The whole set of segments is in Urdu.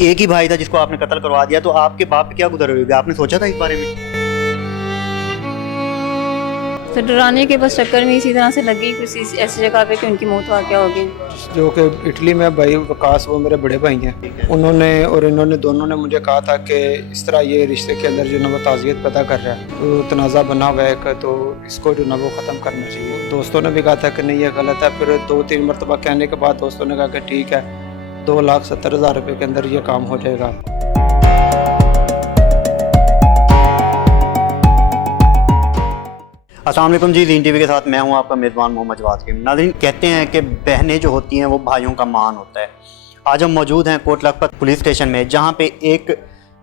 ایک ہی بھائی تھا جس کو آپ نے قتل کروا دیا، تو آپ کے باپ پہ کیا گزر ہوئی ہوگی؟ آپ نے سوچا تھا اس بارے میں؟ تو ڈرانے کے بس چکر میں اسی طرح سے لگی کسی ایسی جگہ پہ کہ ان کی موت واقع ہوگی. جو کہ اٹلی میں بھائی وکاس، وہ میرے بڑے بھائی ہیں. انہوں نے دونوں نے مجھے کہا تھا کہ اس طرح یہ رشتے کے اندر جو نا وہ تعزیت پیدا کر رہا ہے، تو تنازع بنا ہوا ہے، تو اس کو جو نا وہ ختم کرنا چاہیے. دوستوں نے بھی کہا تھا کہ نہیں یہ غلط ہے. پھر 2-3 مرتبہ کہنے کے بعد دوستوں نے کہا کہ ٹھیک ہے، 2,70,000 روپے کے اندر یہ کام ہو جائے گا. السلام علیکم جی، زین ٹی وی کے ساتھ میں ہوں آپ کا میزبان محمد جواد کے. ناظرین، کہتے ہیں کہ بہنیں جو ہوتی ہیں وہ بھائیوں کا مان ہوتا ہے. آج ہم موجود ہیں کوٹ لکھپت پولیس اسٹیشن میں، جہاں پہ ایک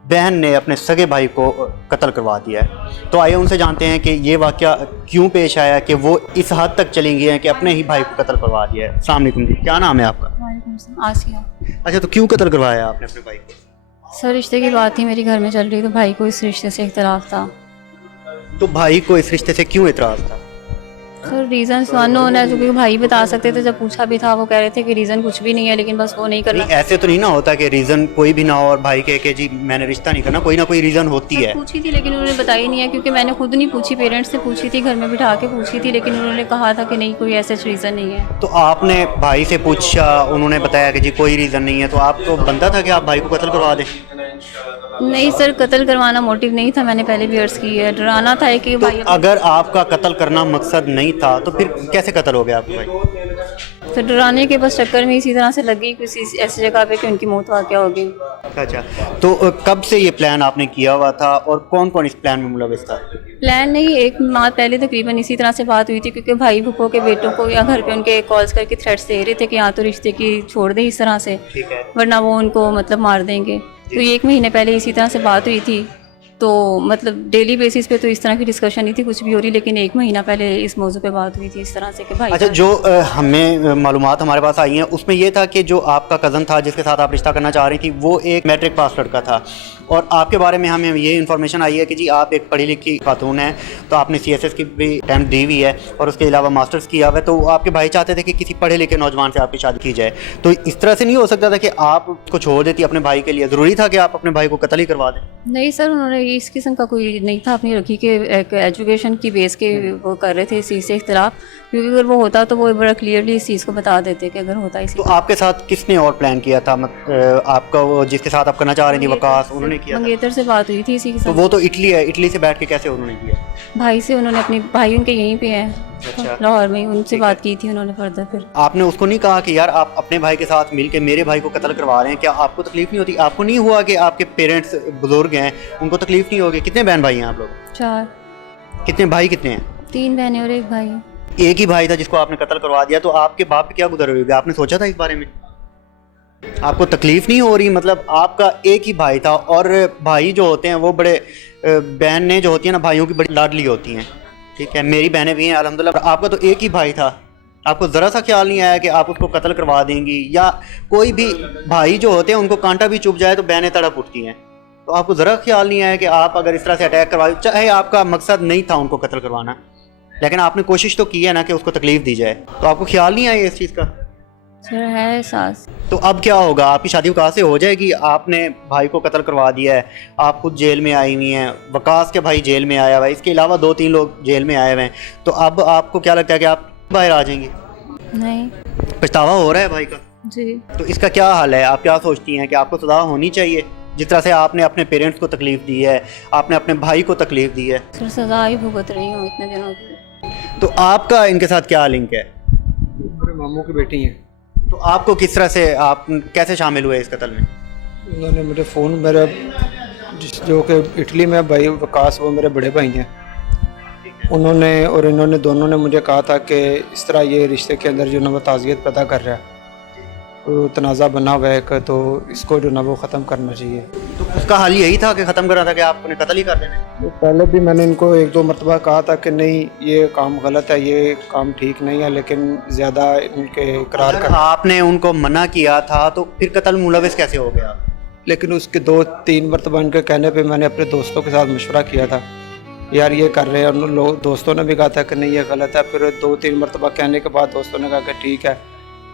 بہن نے اپنے سگے بھائی کو قتل کروا دیا ہے. تو آئیے ان سے جانتے ہیں کہ یہ واقعہ کیوں پیش آیا کہ وہ اس حد تک چلی گئی ہیں کہ اپنے ہی بھائی کو قتل کروا دیا ہے. السلام علیکم جی، کیا نام ہے آپ کا؟ وعلیکم السلام. آسیہ. اچھا، تو کیوں قتل کروایا آپ نے اپنے بھائی کو؟ سر رشتے کی بات تھی، میری گھر میں چل رہی، تو بھائی کو اس رشتے سے اختلاف تھا. تو بھائی کو اس رشتے سے کیوں اعتراض تھا؟ سر ریزن سوانو ہے، جو کہ بھائی بتا سکتے تھے. جب پوچھا بھی تھا وہ کہہ رہے تھے کہ ریزن کچھ بھی نہیں ہے، لیکن بس وہ نہیں کرنا. نہیں، ایسے تو نہیں نہ ہوتا کہ ریزن کوئی بھی نہ ہو اور بھائی کہے کہ جی میں نے رشتہ نہیں کرنا. کوئی نہ کوئی ریزن ہوتی ہے. پوچھی تھی لیکن انہوں نے بتائی نہیں ہے، کیونکہ میں نے خود نہیں پوچھی، پیرنٹس سے پوچھی تھی، گھر میں بٹھا کے پوچھی تھی، لیکن انہوں نے کہا تھا کہ نہیں کوئی ایسا ریزن نہیں ہے. تو آپ نے بھائی سے پوچھا، انہوں نے بتایا کہ جی کوئی ریزن نہیں ہے، تو آپ کو بنتا تھا کہ آپ بھائی کو قتل کروا دیں؟ نہیں سر، قتل کروانا موٹیو نہیں تھا، میں نے پہلے بھی عرض کی ہے. ڈرانا تھا کہ تو بھائی، اگر آپ کا قتل کرنا مقصد نہیں تھا تو پھر کیسے قتل ہو گیا آپ کا بھائی؟ تو ڈرانے کے بس چکر میں اسی طرح سے لگی کسی ایسی جگہ پہ کہ ان کی موت واقع ہوگی. اچھا، تو کب سے یہ پلان آپ نے کیا ہوا تھا اور کون کون اس پلان میں ملوث تھا؟ پلان نہیں، 1 ماہ پہلے تقریباً اسی طرح سے بات ہوئی تھی، کیونکہ بھائی پھپھو کے بیٹوں کو یا گھر پہ ان کے کالز کر کے تھریٹس دے رہے تھے کہ یہاں تو رشتے کی چھوڑ دیں اس طرح سے، ٹھیک ہے. ورنہ وہ ان کو مطلب مار دیں گے. تو 1 مہینے پہلے اسی طرح سے بات ہوئی تھی. تو مطلب ڈیلی بیسس پہ تو اس طرح کی ڈسکشن نہیں تھی کچھ بھی ہو رہی، لیکن 1 مہینہ پہلے اس موضوع پہ بات ہوئی تھی اس طرح سے کہ بھائی. اچھا، جو ہمیں معلومات ہمارے پاس آئی ہیں اس میں یہ تھا کہ جو آپ کا کزن تھا جس کے ساتھ آپ رشتہ کرنا چاہ رہی تھی، وہ ایک میٹرک پاس لڑکا تھا، اور آپ کے بارے میں ہمیں یہ انفارمیشن آئی ہے کہ جی آپ ایک پڑھی لکھی خاتون ہیں، تو آپ نے CSS کی بھی اٹیمپٹ دی ہوئی ہے اور اس کے علاوہ ماسٹرز کیا ہوا ہے. تو آپ کے بھائی چاہتے تھے کہ کسی پڑھے لکھے نوجوان سے آپ کی شادی کی جائے. تو اس طرح سے نہیں ہو سکتا تھا کہ آپ اس کو چھوڑ دیتی اپنے بھائی کے لیے؟ ضروری تھا کہ آپ اپنے بھائی کو قتل ہی کروا دیں؟ نہیں سر، انہوں نے اس قسم کا کوئی نہیں تھا اپنی رکھی کہ ایک ایجوکیشن کی بیس کے وہ کر رہے تھے اس چیز سے اختلاف، کیونکہ اگر وہ ہوتا تو وہ بڑا کلیئرلی اس چیز کو بتا دیتے کہ اگر ہوتا اس. تو آپ کے ساتھ کس نے اور پلان کیا تھا؟ آپ کا وہ جس کے ساتھ آپ کرنا چاہ رہی تھی وکاس، انہوں نے کیا تھا؟ منگیتر سے بات ہوئی تھی اسی کے تو ساتھ. وہ تو اٹلی ہے، اٹلی سے بیٹھ کے کیسے انہوں نے کیا؟ بھائی سے انہوں نے اپنی بھائی ان کے یہیں پہ ہیں اچھا، لاہور میں، ان سے بات کی تھی انہوں نے فردر. پھر آپ نے اس کو نہیں کہا کہ یار آپ اپنے بھائی کے ساتھ مل کے میرے بھائی کو قتل کروا رہے ہیں؟ کیا آپ کو تکلیف نہیں ہوتی؟ آپ کو نہیں ہوا کہ آپ کے پیرنٹس بزرگ ہیں، ان کو تکلیف نہیں ہوگی؟ کتنے بہن بھائی ہیں آپ لوگ؟ 4. کتنے بھائی کتنے ہیں؟ 3 بہنیں اور 1 بھائی. ایک ہی بھائی تھا جس کو آپ نے قتل کروا دیا، تو آپ کے باپ پہ کیا گزر ہوئی ہوگی؟ آپ نے سوچا تھا اس بارے میں؟ آپ کو تکلیف نہیں ہو رہی؟ مطلب آپ کا ایک ہی بھائی تھا، اور بھائی جو ہوتے ہیں وہ بڑے، بہنیں جو ہوتی ہیں نا بھائیوں کی بڑی لاڈلی ہوتی ہیں. ٹھیک ہے، میری بہنیں بھی ہیں الحمدللہ. آپ کا تو ایک ہی بھائی تھا، آپ کو ذرا سا خیال نہیں آیا کہ آپ اس کو قتل کروا دیں گی؟ یا کوئی بھی بھائی جو ہوتے ہیں ان کو کانٹا بھی چبھ جائے تو بہنیں تڑپ اٹھتی ہیں. تو آپ کو ذرا خیال نہیں آیا کہ آپ اگر اس طرح سے اٹیک کروا، چاہے آپ کا مقصد نہیں تھا ان کو قتل کروانا، لیکن آپ نے کوشش تو کی ہے نا کہ اس کو تکلیف دی جائے، تو آپ کو خیال نہیں آیا اس چیز کا؟ سر ہے احساس. تو اب کیا ہوگا؟ آپ کی شادی وکاس سے ہو جائے گی؟ آپ نے بھائی کو قتل کروا دیا ہے، آپ خود جیل میں آئی ہوئی ہیں، وکاس کے بھائی جیل میں آیا ہوا ہے، اس کے علاوہ 2-3 لوگ جیل میں آئے ہوئے ہیں. تو اب آپ کو کیا لگتا ہے کہ آپ باہر آ جائیں گے؟ نہیں. پچھتاوا ہو رہا ہے بھائی کا؟ جی. تو اس کا کیا حل ہے؟ آپ کیا سوچتی ہیں کہ آپ کو سزا ہونی چاہیے؟ جس طرح سے آپ نے اپنے پیرنٹس کو تکلیف دی ہے، آپ نے اپنے بھائی کو تکلیف دی ہے. سر سزا ہی بھگت رہی ہوں اتنے دنوں کی. تو آپ کا ان کے ساتھ کیا لنک ہے؟ میرے ماموں کی بیٹی ہیں. تو آپ کو کس طرح سے، آپ کیسے شامل ہوئے اس قتل میں؟ انہوں نے مجھے فون، میرا جو کہ اٹلی میں بھائی وکاس، وہ میرے بڑے بھائی ہیں، انہوں نے دونوں نے مجھے کہا تھا کہ اس طرح یہ رشتے کے اندر جو نا وہ تعزیت پیدا کر رہا ہے، تو تنازع بنا ہوا ہے، تو اس کو جو نا وہ ختم کرنا چاہیے. تو اس کا حل یہی تھا کہ ختم کرنا تھا کہ آپ نے قتل ہی کر دینا؟ پہلے بھی میں نے ان کو 1-2 مرتبہ کہا تھا کہ نہیں یہ کام غلط ہے، یہ کام ٹھیک نہیں ہے، لیکن زیادہ ان کے اقرار کر. آپ نے ان کو منع کیا تھا تو پھر قتل ملوث کیسے ہو گیا؟ لیکن اس کے 2-3 مرتبہ ان کے کہنے پہ میں نے اپنے دوستوں کے ساتھ مشورہ کیا تھا، یار یہ کر رہے ہیں، اور دوستوں نے بھی کہا تھا کہ نہیں یہ غلط ہے. پھر 2-3 مرتبہ کہنے کے بعد دوستوں نے کہا کہ ٹھیک ہے،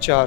4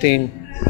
3।